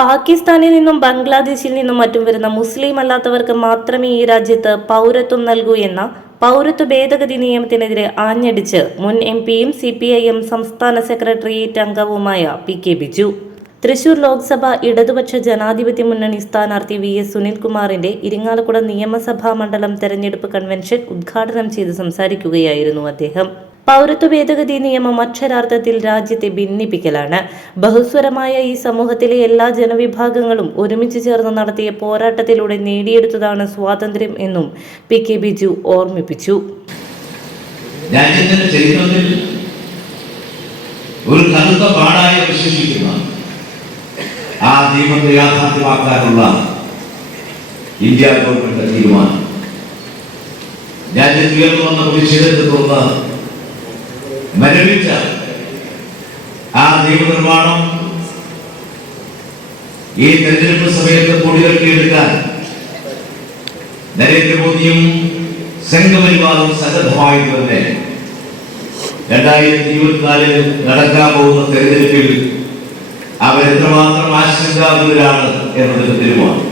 പാകിസ്ഥാനിൽ നിന്നും ബംഗ്ലാദേശിൽ നിന്നും മറ്റും വരുന്ന മുസ്ലിം അല്ലാത്തവർക്ക് മാത്രമേ ഈ രാജ്യത്ത് പൗരത്വം നൽകൂ എന്ന പൗരത്വ ഭേദഗതി നിയമത്തിനെതിരെ ആഞ്ഞടിച്ച് മുൻ എം പിയും സി പി ഐ എം സംസ്ഥാന സെക്രട്ടേറിയറ്റ് അംഗവുമായ പി കെ ബിജു. തൃശൂർ ലോക്സഭ ഇടതുപക്ഷ ജനാധിപത്യ മുന്നണി സ്ഥാനാർത്ഥി വി എസ് സുനിൽകുമാറിന്റെ ഇരിങ്ങാലക്കുട നിയമസഭാ മണ്ഡലം തെരഞ്ഞെടുപ്പ് കൺവെൻഷൻ ഉദ്ഘാടനം ചെയ്ത് സംസാരിക്കുകയായിരുന്നു അദ്ദേഹം. പൗരത്വ ഭേദഗതി നിയമം അക്ഷരാർത്ഥത്തിൽ രാജ്യത്തെ ഭിന്നിപ്പിക്കലാണ്. ബഹുസ്വരമായ ഈ സമൂഹത്തിലെ എല്ലാ ജനവിഭാഗങ്ങളും ഒരുമിച്ച് ചേർന്ന് നടത്തിയ പോരാട്ടത്തിലൂടെ നേടിയെടുത്തതാണ് സ്വാതന്ത്ര്യം എന്നും പി കെ ബിജു ഓർമ്മിപ്പിച്ചു. രാജ്യത്തിന്റെ ഒരു കറുത്ത പാടായി വിശേഷിക്കുന്ന ആ നിയമത്തെ യാഥാർത്ഥ്യമാക്കാനുള്ള ഇന്ത്യ ഗവൺമെന്റ് തീരുമാനം. രാജ്യത്ത് ഉയർന്നു വന്ന പ്രതിഷേധത്തെ തുടർന്ന് മരവിച്ച ആ നിയമനിർമ്മാണം ഈ തെരഞ്ഞെടുപ്പ് സമയത്ത് പൊടിതട്ടിയെടുക്കാൻ നരേന്ദ്രമോദിയും സംഘപരിവാദം സന്നദ്ധമായി തന്നെ രണ്ടായിരത്തി ഇരുപത്തിനാലിൽ നടക്കാൻ പോകുന്ന തെരഞ്ഞെടുപ്പിൽ അവർ എത്രമാത്രം ആശങ്കാകുലരാണ് എന്നതിന് തെരുവാണ്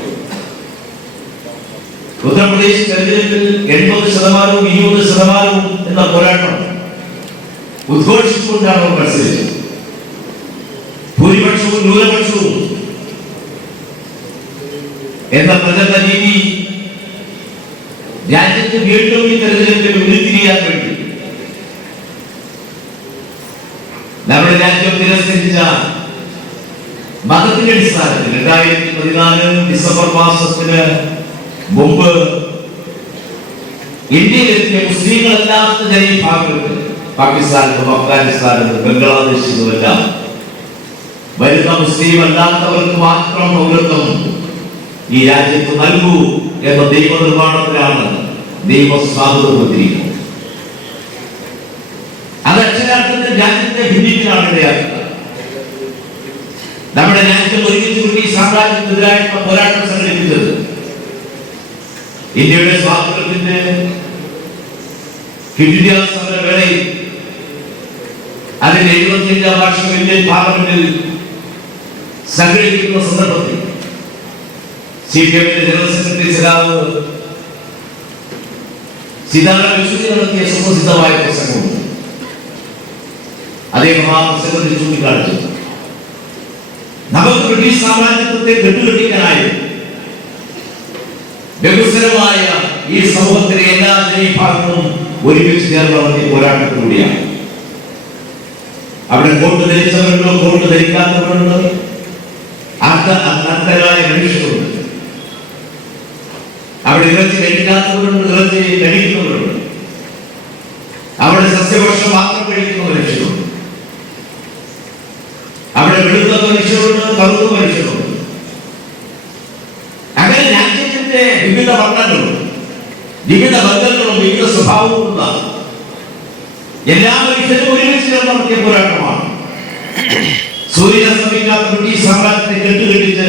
ഉത്തർപ്രദേശ് തെരഞ്ഞെടുപ്പിൽ എൺപത് ശതമാനവും ഇരുപത് ശതമാനവും എന്ന പോരാട്ടം ഉദ്ഘോഷിച്ചുകൊണ്ടാണ് അവർ മത്സരിച്ചത്. ഭൂരിപക്ഷവും ന്യൂനപക്ഷവും. എന്ന പ്രചരണ രീതി രാജ്യത്ത് വീണ്ടും ഈ തെരഞ്ഞെടുപ്പിൽ ഉരുത്തിരിയാൻ വേണ്ടി. നമ്മുടെ രാജ്യം തിരസ്കരിച്ച മതത്തിന്റെ അടിസ്ഥാനത്തിൽ രണ്ടായിരത്തി പതിനാല് ഡിസംബർ മാസത്തിന് മുമ്പ് ഇന്ത്യയിലെത്തിയ മുസ്ലിങ്ങളല്ലാത്ത ജനവിഭാഗങ്ങൾക്ക് പാകിസ്ഥാനിൽ നിന്നും അഫ്ഗാനിസ്ഥാനിൽ നിന്നും ബംഗ്ലാദേശിൽ നിന്നുമെല്ലാം വരുന്ന മുസ്ലിം അല്ലാത്തവർക്ക് മാത്രം പൗരത്വം ഈ രാജ്യത്ത് നൽകൂ എന്ന നിയമനിർമ്മാണത്തിലാണ് നിയമസ്വാതന്ത്ര്യത്തിരിക്കുന്നത് അത് അക്ഷരാർത്ഥത്തിൽ രാജ്യത്തെ ഭിന്നിപ്പിനാണ് ഇടയാക്കുന്നത് നമ്മുടെ രാജ്യം ഒരുമിച്ച് കൂടി പോരാട്ടം സംഘടിപ്പിച്ചത്. ഇന്ത്യയുടെ സ്വാതന്ത്ര്യത്തിന്റെ ഹിന്ദു സമര വേളയിൽ അതിന്റെ എഴുപത്തിയഞ്ചാം വർഷം ഇന്ത്യൻ പാർലമെന്റിൽ സംഘടിപ്പിക്കുന്ന സന്ദർഭത്തിൽ സി പി എമ്മിന്റെ ജനറൽ സെക്രട്ടറി സിതാവ് സീതാറാം യെച്ചൂരി നടത്തിയ സുപ്രസിദ്ധമായ പ്രസംഗമുണ്ട് അദ്ദേഹം ആ പ്രസംഗത്തിൽ ചൂണ്ടിക്കാണിച്ചു. നമുക്ക് ബ്രിട്ടീഷ് സാമ്രാജ്യത്വത്തെ കെട്ടുകെട്ടിക്കാനായി ബഹുസ്വരമായ ഈ സമൂഹത്തിലെ എല്ലാ ജനവിഭാഗങ്ങളും ഒരുമിച്ച് ചേർന്ന് പോരാട്ടത്തിലൂടെയാണ്. അവിടെ കോട്ട് ധരിച്ചവരുണ്ടോ? കോട്ട് ധരിക്കാത്തവരുണ്ടോ? അർത്ഥ- അന്ധരായ മനുഷ്യരുണ്ട്? അവിടെ ഇറച്ചി കഴിക്കാത്തവരുണ്ട് ഇറച്ചി കഴിക്കുന്നവരുണ്ട്. അവിടെ സസ്യഭക്ഷണം മാത്രം കഴിക്കുന്ന മനുഷ്യരുണ്ട്. അവിടെ വെളുത്ത മനുഷ്യരുണ്ട് കറുത്ത മനുഷ്യരുണ്ട്. അങ്ങനെ രാജ്യത്തിന്റെ വിവിധ വർണങ്ങളും വിവിധ ബന്ധങ്ങളും വിവിധ സ്വഭാവവുമുള്ള എല്ലാ മനുഷ്യരും നടത്തിയ പോരാട്ടമാണ്. സൂര്യനസ്തമിക്കാത്ത ബ്രിട്ടീഷ് സാമ്രാജ്യത്തെ കെട്ടുകെട്ടിച്ച്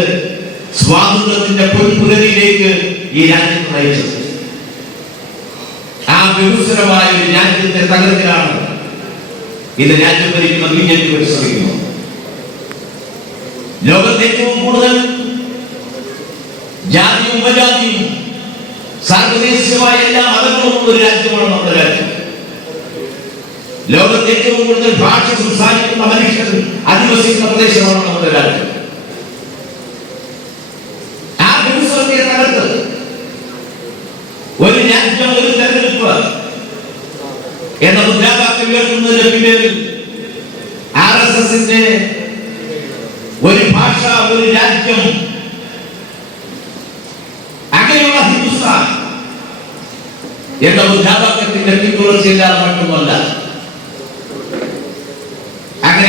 സ്വാതന്ത്ര്യത്തിന്റെ പൊൻപുലരിയിലേക്ക് ഈ രാജ്യം നയിച്ചത്. ആ വികസനമായ ഒരു രാജ്യത്തെ തകർത്തിലാണ് ഇത് രാജ്യം ഭരിക്കുന്ന ബി ജെ പി പരിശ്രമിക്കുന്നത് ലോകത്തെ ഏറ്റവും കൂടുതൽ ജാതിയും ഉപജാതിയും സാർവദേശീയമായ എല്ലാ മതങ്ങളും ഒരു രാജ്യമാണ് നമ്മുടെ രാജ്യം. ലോകത്തെ ഏറ്റവും കൂടുതൽ ഭാഷ സംസാരിക്കുന്ന മനുഷ്യർ അധിവസിക്കുന്ന പ്രദേശമാണ് നമ്മുടെ രാജ്യം. ആ തകർത്ത് ഒരു രാജ്യം ഒരു തെരഞ്ഞെടുപ്പ് എന്ന മുദ്രാവാക്യം ഉയർത്തുന്നതിന് പിന്നിൽ ആർ എസ് എസിന്റെ ഒരു ഭാഷ ഒരു രാജ്യം. അങ്ങനെയുള്ള ഹിന്ദുസ്ഥാൻ എന്ന മുദ്രാവാക്യത്തിന്റെ പിന്തുടർച്ചയില്ലാതെ മറ്റൊന്നുമല്ല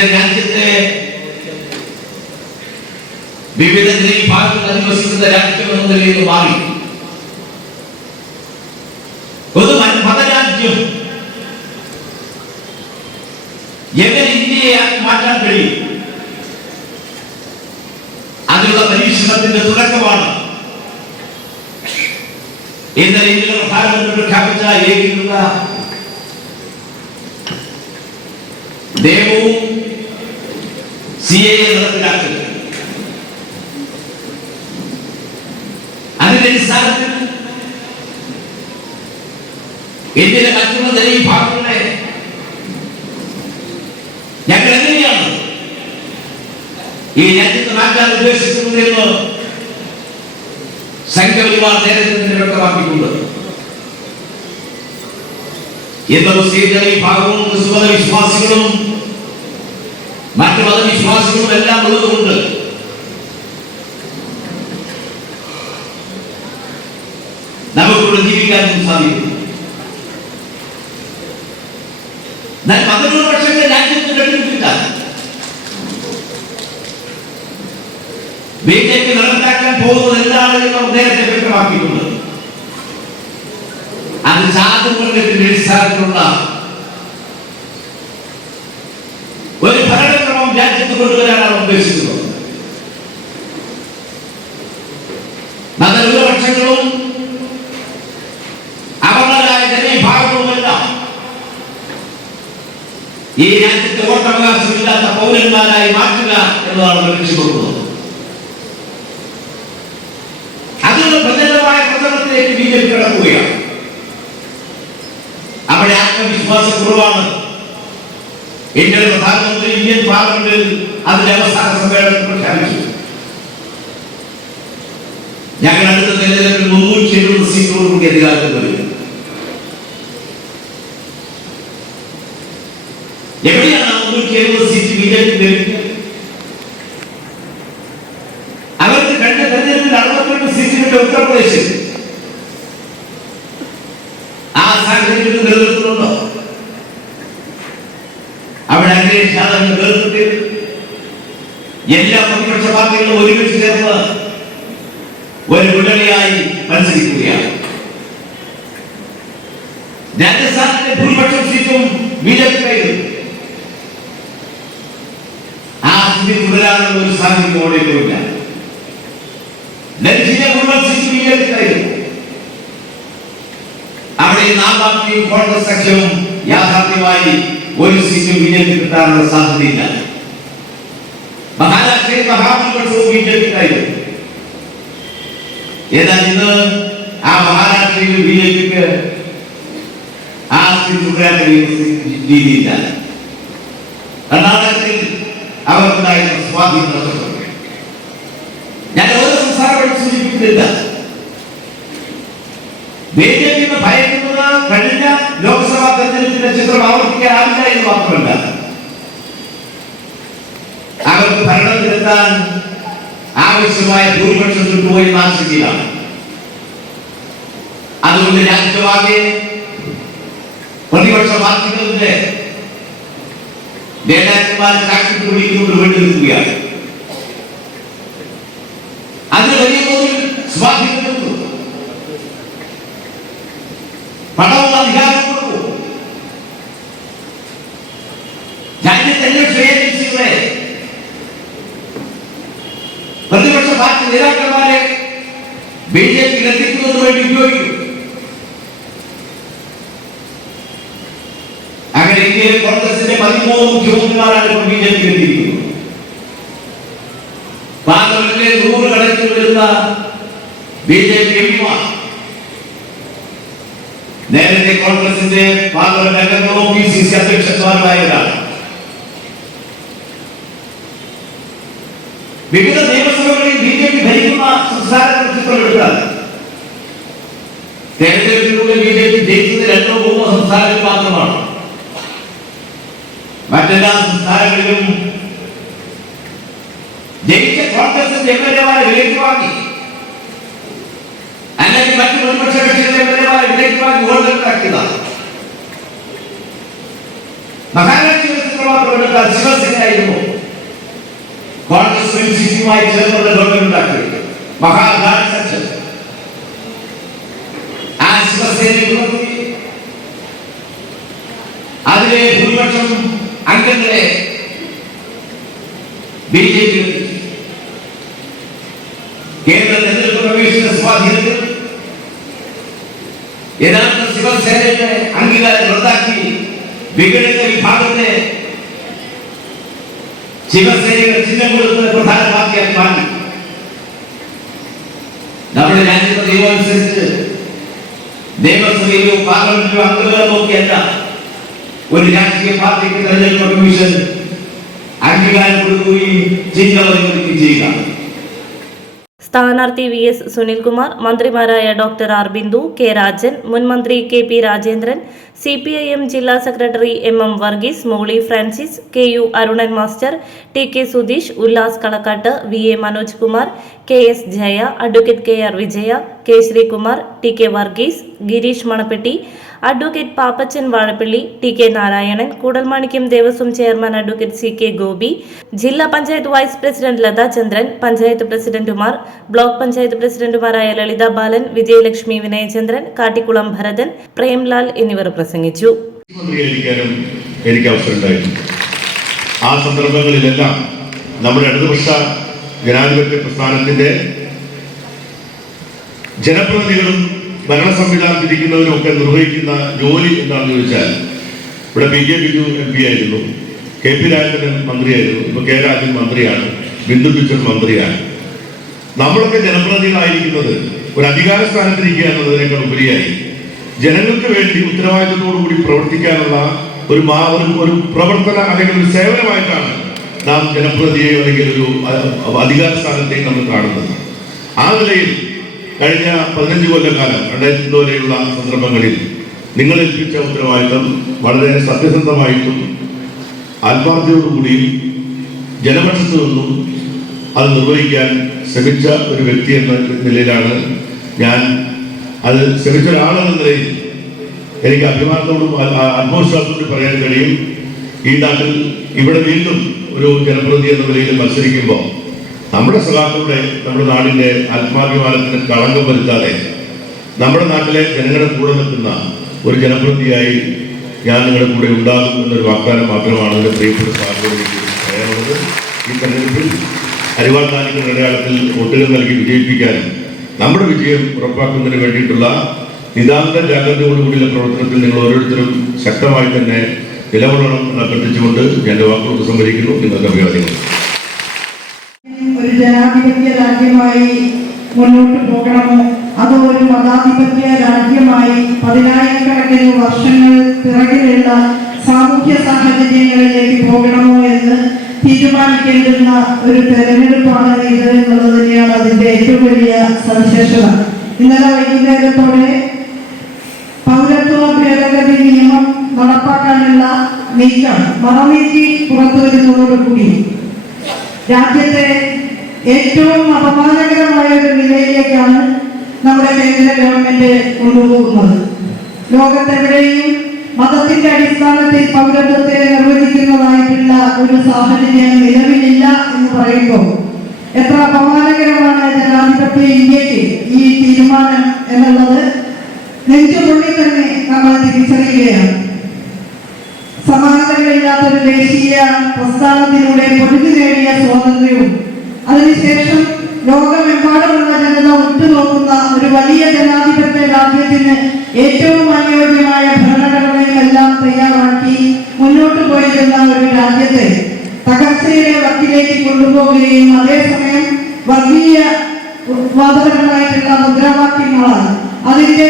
അങ്ങനെ രാജ്യത്തെ വിവിധ ഭാഗത്ത് അധിവസിക്കുന്ന രാജ്യമെന്ന നിലയിൽ മാറി. ഒരു മതരാജ്യം എങ്ങനെ ഇന്ത്യയെ മാറ്റാൻ കഴിയും? അതിനുള്ള പരീക്ഷണത്തിന്റെ തുടക്കമാണ്. ഇന്നലെ ഇന്ത്യയുടെ പ്രധാനമന്ത്രി പ്രഖ്യാപിച്ച ഏകീകൃത നിയമവും സി എ നടപ്പിലാക്കുക അതിന്റെ അടിസ്ഥാനത്തിൽ ഇന്ത്യയിലെ മറ്റുള്ള ജനവിഭാഗങ്ങളെ ഞങ്ങൾ എങ്ങനെയാണ് ഈ രാജ്യത്ത് മാറ്റാൻ ഉദ്ദേശിക്കുന്നത് എന്ന് സംഘപരിവാർ നേരത്തെ തന്നെ വ്യക്തമാക്കിയിട്ടുണ്ട് ഇന്ന് മുസ്ലിം ജനവിഭാഗവും ക്രിസ്തുമത വിശ്വാസികളും മറ്റു മതവിശ്വാസികളും എല്ലാം ഉള്ളതുകൊണ്ട്. നമുക്കിവിടെ ജീവിക്കാനും സാധിക്കും. പതിനൊന്ന് വർഷത്തെ രാജ്യത്ത് കെട്ടിപ്പിടില്ല ബി ജെ പി നടപ്പാക്കാൻ പോകുന്നത് എന്താണെന്ന് നേരത്തെ വ്യക്തമാക്കിയിട്ടുണ്ട്. അത് ജാതകത്തിന്റെ അടിസ്ഥാനത്തിലുള്ള ഒരു ഭരണക്രമം രാജ്യത്ത് കൊണ്ടുവരാനാണ് ഉദ്ദേശിക്കുന്നത് മതന്യൂനപക്ഷങ്ങളും അവർണരായ ജനവിഭാഗങ്ങളുമെല്ലാം. ഈ രാജ്യത്തെ വോട്ടവകാശമില്ലാത്ത പൗരന്മാരായി മാറ്റുക എന്നതാണ് ലക്ഷ്യപ്പെടുന്നത് അതിനുള്ള പ്രചരണമായ പ്രചരണത്തിലേക്ക് ബി ജെ പി കടക്കുകയാണ്. അവിടെ ആത്മവിശ്വാസക്കുറവാണ് ഇന്ത്യയുടെ പ്രധാനമന്ത്രി ഇന്ത്യൻ പാർലമെന്റിൽ അതിന്റെ അവസാന സമ്മേളനത്തിൽ പ്രഖ്യാപിച്ചു. ഞങ്ങൾ അടുത്ത തെരഞ്ഞെടുപ്പിൽ മുന്നൂറ്റി എഴുപത് സീറ്റോടുകൂടി അധികാരത്തിൽ വരിക എവിടെയാണ് മുന്നൂറ്റി എഴുപത് സീറ്റ് ബി ജെ പി ലഭിക്കുക? അവർക്ക് കഴിഞ്ഞ തെരഞ്ഞെടുപ്പിൽ അറുപത്തിരണ്ട് സീറ്റുകളുടെ ഉത്തർപ്രദേശിൽ. ആ സാഹചര്യത്തിൽ നിലനിർത്തുന്നുണ്ടോ അവിടെ അഖിലേഷ് നേതൃത്വത്തിൽ എല്ലാ പ്രതിപക്ഷ പാർട്ടികളും ഒരുമിച്ച് ചേർന്ന് ഒരു മുന്നണിയായി മത്സരിക്കുകയാണ്. രാജസ്ഥാനിലെ ഭൂരിപക്ഷം സീറ്റും ബി ജെ പി ആ സ്ഥിതി തുടരാനുള്ള ഒരു സാഹചര്യം ഓടിയിട്ടില്ല ഡൽഹിയിലെ മുഴുവൻ സീറ്റ് ബി ജെ പി അവിടെ നാം പാർട്ടിയും കോൺഗ്രസ് സഖ്യവും യാഥാർത്ഥ്യമായി ഒരു സീറ്റും ബി ജെ പി കിട്ടാനുള്ള സാധ്യതയില്ല. മഹാരാഷ്ട്രയിൽ മഹാഭൂരിപക്ഷവും ബി ജെ പി കയ്യിൽ എന്നാൽ ഇന്ന് ആ മഹാരാഷ്ട്രയിൽ ബി ജെ പിക്ക് ആ സ്ഥിതി തുടരാൻ കഴിയുന്ന രീതിയില്ല. കർണാടകത്തിൽ അവർക്കുണ്ടായിരുന്ന സ്വാധീനം ഞാൻ ഓരോ സംസ്ഥാനങ്ങളും സൂചിപ്പിക്കുന്നില്ല. ബി ജെ പി ഭയക്കുന്നത് കഴിഞ്ഞ ലോക്സഭാ തെരഞ്ഞെടുപ്പിന്റെ ചിത്രം ആവർത്തിക്കാനാവില്ല എന്ന് മാത്രമല്ല അവർക്ക് ഭരണത്തിലെത്താൻ ആവശ്യമായ ഭൂരിപക്ഷം കിട്ടുമെന്ന് ആശങ്കയിലാണ് അതുകൊണ്ട് രാജ്യമാകെ പ്രതിപക്ഷ പാർട്ടികളുടെ നേതാക്കന്മാരെ സാക്ഷിക്ക് വിളിക്കൊണ്ട് വേണ്ടി നിൽക്കുകയാണ്. അതിന് വലിയ തോതിൽ സ്വാധീനം പണവും അധികാരവും നേതാക്കന്മാരെ ബി ജെ പി എത്തിക്കുന്നതിന് വേണ്ടി ഉപയോഗിക്കും. അങ്ങനെ ഇന്ത്യയിൽ കോൺഗ്രസിന്റെ പതിമൂന്ന് മുഖ്യമന്ത്രിമാരാണ് ഇപ്പോൾ ബി ജെ പി എത്തിയിരിക്കുന്നത് പാർലമെന്റിലെ നൂറ് കണക്കിൽ വരുന്ന ബി ജെ പി എംപിമാർ നേരത്തെ കോൺഗ്രസിന്റെ പാർലമെന്റ് അംഗങ്ങളോ പി സി സി അധ്യക്ഷന്മാരുമായവരാണ്. വിവിധ നിയമസഭകളിൽ സംസ്ഥാനങ്ങൾ ചിത്രമെടുത്താൽ തെരഞ്ഞെടുപ്പിലൂടെ ബി ജെ പി ജയിച്ചത് രണ്ടോ മൂന്നോ സംസ്ഥാനങ്ങളിൽ മാത്രമാണ് മറ്റെല്ലാ സംസ്ഥാനങ്ങളിലും ജയിച്ച കോൺഗ്രസിന്റെ എം എൽ എമാരെ വിലയ്ക്ക് വാങ്ങി അല്ലെങ്കിൽ മറ്റു പ്രതിപക്ഷ കക്ഷികളുടെ എം എൽ എമാരെ വിലയ്ക്ക് വാങ്ങി വോട്ടുണ്ടാക്കിയതാണ് മഹാരാഷ്ട്ര മാത്രം എടുത്താൽ ശിവസേനയായിരുന്നു കോൺഗ്രസ് എം സി പിയുമായി ചേർന്നുള്ള ഗവൺമെന്റ് ഉണ്ടാക്കിയത് മഹാഗാന്ധി ഉയർത്തി അതിലെ ഭൂരിപക്ഷം അംഗങ്ങളെ ബി ജെ പി കേന്ദ്ര തെരഞ്ഞെടുപ്പ് കമ്മീഷന്റെ സ്വാധീനത്തിൽ യഥാർത്ഥ ശിവസേനയുടെ അംഗീകാരം റദ്ദാക്കി വിഘടിത വിഭാഗത്തെ ശിവസേനയുടെ ചിഹ്നം കൊടുത്ത് പ്രധാന മാറ്റി. നമ്മുടെ രാജ്യത്തെ നിയമം നിയമസഭയിലോ പാർലമെന്റിലോ അംഗങ്ങളെ നോക്കിയല്ല. ഒരു രാഷ്ട്രീയ പാർട്ടിക്ക് തെരഞ്ഞെടുപ്പ് കമ്മീഷൻ അംഗീകാരം കൊടുക്കുകയും ചിഹ്നം ചെയ്യുക. സ്ഥാനാർത്ഥി വി എസ് സുനിൽകുമാർ മന്ത്രിമാരായ doctor R Bindu K Rajan മുൻ മന്ത്രി K P Rajendran C P I M ജില്ലാ secretary M M Varghese Molly Francis K U Arunan master T K Sudheesh Ullas Kalakkattu V A Manoj Kumar K S Jaya advocate K R Vijaya K Sreekumar T K Varghese Gireesh Manappetty advocate Pappachan Vazhappally T K Narayanan Koodalmanikyam Devaswom chairman advocate C K Gopi ജില്ലാ panchayat vice president Lata ചന്ദ്രൻ പഞ്ചായത്ത് പ്രസിഡന്റുമാർ block panchayat പ്രസിഡന്റുമാരായ ലളിത ബാലൻ വിജയലക്ഷ്മി വിനയചന്ദ്രൻ കാട്ടിക്കുളം ഭരതൻ പ്രേംലാൽ എന്നിവർ പ്രസംഗിച്ചു. എനിക്ക് ആ സന്ദർഭങ്ങളിലെല്ലാം നമ്മുടെ ഇടതുപക്ഷ ജനാധിപത്യ പ്രസ്ഥാനത്തിന്റെ ജനപ്രതിനിധികളും ഭരണ സംവിധാനം ഇരിക്കുന്നവരൊക്കെ നിർവഹിക്കുന്ന ജോലി എന്താണെന്ന് ചോദിച്ചാൽ ഇവിടെ B J Biju M P ആയിരുന്നു കെ പി രാജൻ മന്ത്രിയായിരുന്നു ഇപ്പൊ കെ രാജൻ മന്ത്രിയാണ് ബിന്ദു പിച്ചൻ മന്ത്രിയാണ്. നമ്മളൊക്കെ ജനപ്രതിനിധികളായിരിക്കുന്നത് ഒരു അധികാര സ്ഥാനത്തിരിക്കുക എന്നതിനേക്കാൾ ഉപരിയായി ജനങ്ങൾക്ക് വേണ്ടി ഉത്തരവാദിത്തത്തോടുകൂടി പ്രവർത്തിക്കാനുള്ള ഒരു മാ ഒരു പ്രവർത്തന അല്ലെങ്കിൽ ഒരു സേവനമായിട്ടാണ് നാം ജനപ്രതിയെ അല്ലെങ്കിൽ ഒരു അധികാര സ്ഥാനത്തെ നമ്മൾ കാണുന്നത്. ആ നിലയിൽ കഴിഞ്ഞ പതിനഞ്ച് കൊല്ലക്കാലം രണ്ടായിരത്തി വരെയുള്ള സന്ദർഭങ്ങളിൽ നിങ്ങൾ ഏൽപ്പിച്ച ഉത്തരവാദിത്തം വളരെ സത്യസന്ധമായിട്ടും ആത്മാർത്ഥയോടുകൂടിയും ജനപക്ഷത്തു നിന്നും അത് നിർവഹിക്കാൻ ശ്രമിച്ച ഒരു വ്യക്തി എന്ന നിലയിലാണ് ഞാൻ. അത് ശ്രമിച്ച ഒരാളെന്ന നിലയിൽ എനിക്ക് അഭിമാനത്തോടും ആത്മവിശ്വാസത്തോടും പറയാൻ കഴിയും. ഈ നാട്ടിൽ ഇവിടെ വീണ്ടും ഒരു ജനപ്രതി എന്ന നിലയിൽ മത്സരിക്കുമ്പോൾ നമ്മുടെ സഖാക്കളുടെ നമ്മുടെ നാടിന്റെ ആത്മാഭിമാനത്തിന് കളങ്കം വരുത്താതെ നമ്മുടെ നാട്ടിലെ ജനങ്ങളുടെ കൂടെ നിൽക്കുന്ന ഒരു ജനപ്രതിയായി ഞാൻ നിങ്ങളുടെ കൂടെ ഉണ്ടാകും എന്നൊരു വാഗ്ദാനം മാത്രമാണ് എന്റെ പ്രിയപ്പെട്ട സാറിനോട് പറയാനുള്ളത്. ഈ തെരഞ്ഞെടുപ്പിൽ അരിവാൾ താലൂക്കിന്റെ അടയാളത്തിൽ വോട്ടുകൾ നൽകി വിജയിപ്പിക്കാനും നമ്മുടെ വിജയം ഉറപ്പാക്കുന്നതിന് വേണ്ടിയിട്ടുള്ള നിതാന്ത ജാഗ്രതയോടുകൂടിയുള്ള പ്രവർത്തനത്തിൽ നിങ്ങൾ ഓരോരുത്തരും ശക്തമായി തന്നെ നിലകൊള്ളണം അഭ്യർത്ഥിച്ചുകൊണ്ട് എന്റെ വാക്കുകൾ സംഭരിക്കുന്നു. നിങ്ങൾക്ക് അഭിവാദ്യങ്ങൾ. ജനാധിപത്യ രാജ്യമായി മുന്നോട്ട് പോകണമോ? അതോ ഒരു മതാധിപത്യ രാജ്യമായി പതിനായിരക്കണക്കിന് വർഷങ്ങൾ പിറകിലുള്ള സാമൂഹ്യ സാഹചര്യങ്ങളിലേക്ക് പോകണമോ എന്ന് തീരുമാനിക്കേണ്ടുന്ന ഒരു തെരഞ്ഞെടുപ്പാണ് ഇത് എന്നുള്ളത് തന്നെയാണ് അതിന്റെ ഏറ്റവും വലിയ സവിശേഷത. ഇന്നലെ വൈകുന്നേരത്തോടെ പൗരത്വ ഭേദഗതി നിയമം നടപ്പാക്കാനുള്ള നീക്കം മറനീക്കി പുറത്തു വരുന്നതോടുകൂടി രാജ്യത്തെ ഏറ്റവും അപമാനകരമായ ഒരു നിലയിലേക്കാണ് നമ്മുടെ കേന്ദ്ര ഗവൺമെന്റ് കൊണ്ടുപോകുന്നത്. ലോകത്തെവിടെയും മതത്തിന്റെ അടിസ്ഥാനത്തിൽ പൗരത്വത്തെ നിർവചിക്കുന്നതായിട്ടുള്ള ഒരു സാഹചര്യം നിലവിലില്ല എന്ന് പറയുമ്പോൾ എത്ര അപമാനകരമാണ് ജനാധിപത്യ ഇന്ത്യയ്ക്ക് ഈ തീരുമാനം എന്നുള്ളത് നെഞ്ചുപൊള്ളി തന്നെ നമ്മൾ തിരിച്ചറിയുകയാണ്. സമാനതകളില്ലാത്തൊരു ദേശീയ പ്രസ്ഥാനത്തിലൂടെ പൊരുതി നേടിയ സ്വാതന്ത്ര്യവും അതിനുശേഷം ലോകമെമ്പാടുമുള്ള ജനത ഉറ്റുനോക്കുന്ന ഒരു വലിയ ജനാധിപത്യ രാജ്യത്തിന് ഏറ്റവും അനുയോജ്യമായ ഭരണഘടനയെല്ലാം തയ്യാറാക്കി മുന്നോട്ട് പോയിരുന്ന ഒരു രാജ്യത്തെ തകർച്ചയുടെ വക്കിലേക്ക് കൊണ്ടുപോവുകയും അതേസമയം വർഗീയ വാദപരമായിട്ടുള്ള മുദ്രാവാക്യങ്ങളാണ്. അതിന്റെ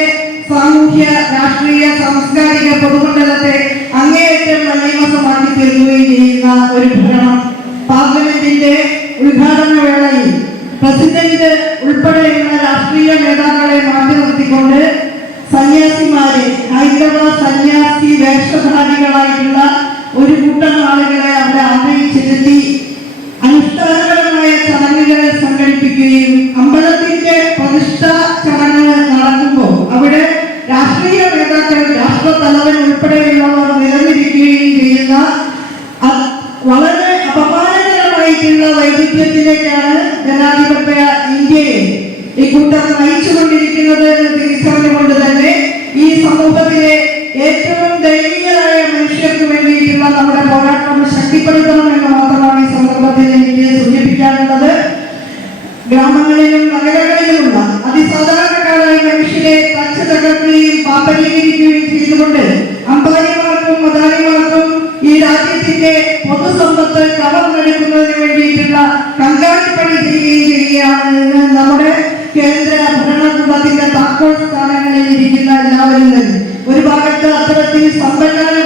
സാമൂഹ്യ രാഷ്ട്രീയ സാംസ്കാരിക പൊതുമണ്ഡലത്തെ അങ്ങേയറ്റം മലീമസമാക്കി തീർക്കുകയും ചെയ്യുന്ന ഒരു ഭരണം. പാർലമെന്റിന്റെ ഉദ്ഘാടന വേളയിൽ പ്രസിഡന്റ് ഉൾപ്പെടെയുള്ള രാഷ്ട്രീയ നേതാക്കളെ മാറ്റി നിർത്തിക്കൊണ്ട് സന്യാസിമാരെ ഹൈന്ദവ സന്യാസി വേഷധാരികളായിട്ടുള്ള ഇന്ത്യയെ ഈ കൂട്ടം നയിച്ചുകൊണ്ടിരിക്കുന്നത് എന്ന് തിരിച്ചറിഞ്ഞുകൊണ്ട് തന്നെ ഈ സമൂഹത്തിലെ ഏറ്റവും ദയനീയരായ മനുഷ്യർക്ക് വേണ്ടിയിട്ടുള്ള നമ്മുടെ പോരാട്ടം ശക്തിപ്പെടുത്തണമെന്ന് മാത്രമാണ് ഈ സന്ദർഭത്തിൽ എനിക്ക് സൂചിപ്പിക്കാനുള്ളത്. ഗ്രാമങ്ങളിലും നഗരങ്ങളിലുമുള്ള അതിസാധാരണക്കാരായ മനുഷ്യരെ തച്ച് തകർക്കുകയും പാപ്പരീകരിക്കുകയും ചെയ്തുകൊണ്ട് അമ്പാരിമാർക്കും മദാനിമാർക്കും ഈ രാജ്യത്തിന്റെ പൊതുസമ്പത്ത് കവർന്നെടുക്കുന്നതിന് വേണ്ടിയിട്ടുള്ള കങ്കാണിപ്പണി ചെയ്യുകയും ചെയ്യുകയാണ്. നമ്മുടെ കേന്ദ്ര ഭരണകൂടത്തിന്റെ താക്കോൽ സ്ഥാനങ്ങളിൽ ഇരിക്കുന്ന എല്ലാവരും തന്നെ. ഒരു ഭാഗത്ത് അത്തരത്തിൽ സമ്പന്നരായ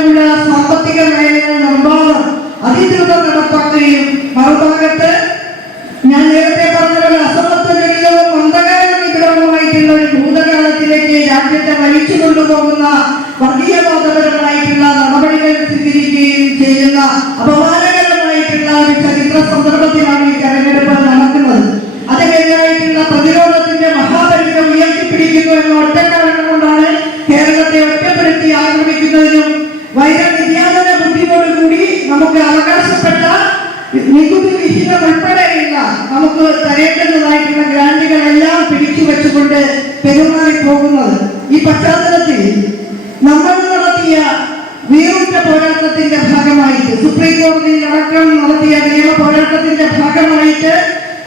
വിഹിതം ഉൾപ്പെടെയുള്ള നമുക്ക് തരേണ്ടതായിട്ടുള്ള ഗ്രാൻഡുകളെല്ലാം പിടിച്ചു വെച്ചുകൊണ്ട് പെരുമാറി പോകുന്നത് ഈ പശ്ചാത്തലത്തിൽ നമ്മൾ നടത്തിയ വീറുറ്റ പോരാട്ടത്തിന്റെ ഭാഗമായിട്ട് സുപ്രീം കോടതിയിൽ അടക്കം നടത്തിയ നിയമ പോരാട്ടത്തിന്റെ ഭാഗമായിട്ട്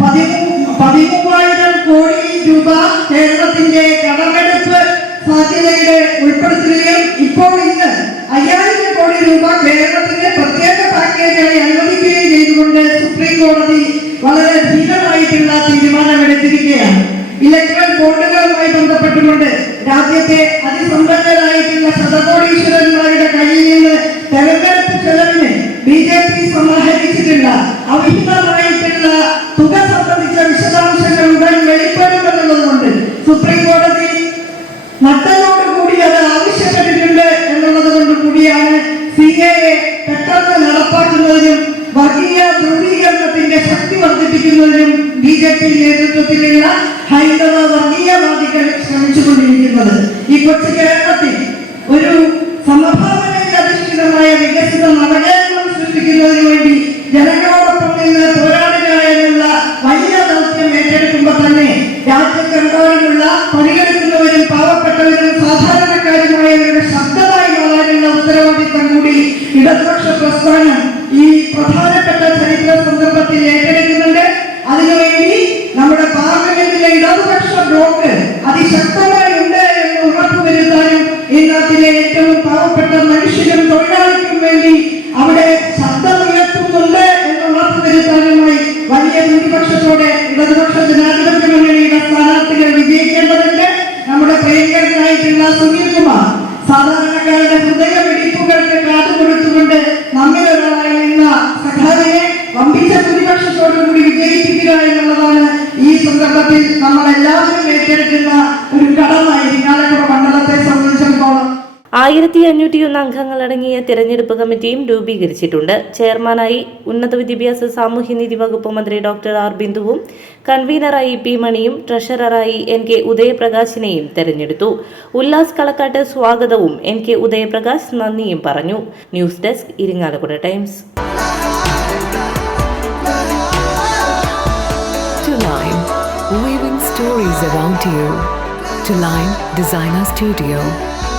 പതിമൂ പതിമൂവായിരം കോടി രൂപ കേരളത്തിന്റെ കടമെടുപ്പ് സാധ്യതയുടെ ഉൾപ്പെടുത്തുകയും ഇപ്പോൾ ഇന്ന് അയ്യായിരം കോടി രൂപ കേരളത്തിന് പ്രത്യേക പാക്കേജായി അനുവദിക്കുകയും ചെയ്തുകൊണ്ട് സുപ്രീം കോടതി വളരെ തീരുമാനം തീരുമാനമെടുത്തിരിക്കുകയാണ്. ഇലക്ട്രൽ ബോണ്ടുകളുമായി ബന്ധപ്പെട്ടുകൊണ്ട് രാജ്യത്തെ അതിസമ്പന്നരായിട്ടുള്ള ശതകോടീശ്വരന്മാരുടെ കയ്യിൽ നിന്ന് തെരഞ്ഞെടുപ്പ് ചെലവിന് ബി ജെ പി സമാഹരിച്ചിട്ടുള്ള അവിഹിതമായിട്ടുള്ള ಗೊತ್ತಿರಲಿಲ್ಲ സാധാരണക്കാരുടെ ഹൃദയമിടിപ്പുകൾക്ക് നമ്മിൽ ഒരാളായി നിന്ന സഖാവിനെ വമ്പിച്ച ഭൂരിപക്ഷത്തോടു കൂടി വിജയിപ്പിക്കുക എന്നുള്ളതാണ് ഈ സന്ദർഭത്തിൽ നമ്മൾ എല്ലാവരും ഏറ്റെടുക്കുന്ന ഒരു കടമ ഇരിങ്ങാലക്കുട മണ്ഡലത്തെ സംബന്ധിച്ചിടത്തോളം ആയിരത്തി അഞ്ഞൂറ്റിയൊന്ന് അംഗങ്ങളടങ്ങിയ തിരഞ്ഞെടുപ്പ് കമ്മിറ്റിയും രൂപീകരിച്ചിട്ടുണ്ട്. ചെയർമാനായി ഉന്നത വിദ്യാഭ്യാസ സാമൂഹ്യനീതി വകുപ്പ് മന്ത്രി ഡോക്ടർ ആർ ബിന്ദുവും കൺവീനറായി പി മണിയും ട്രഷററായി എൻ കെ ഉദയപ്രകാശിനെയും തെരഞ്ഞെടുത്തു. ഉല്ലാസ് കളക്കാട്ട് സ്വാഗതവും എൻ കെ ഉദയപ്രകാശ് നന്ദിയും പറഞ്ഞു. News desk Irinjalakuda Times. To Designer Studio,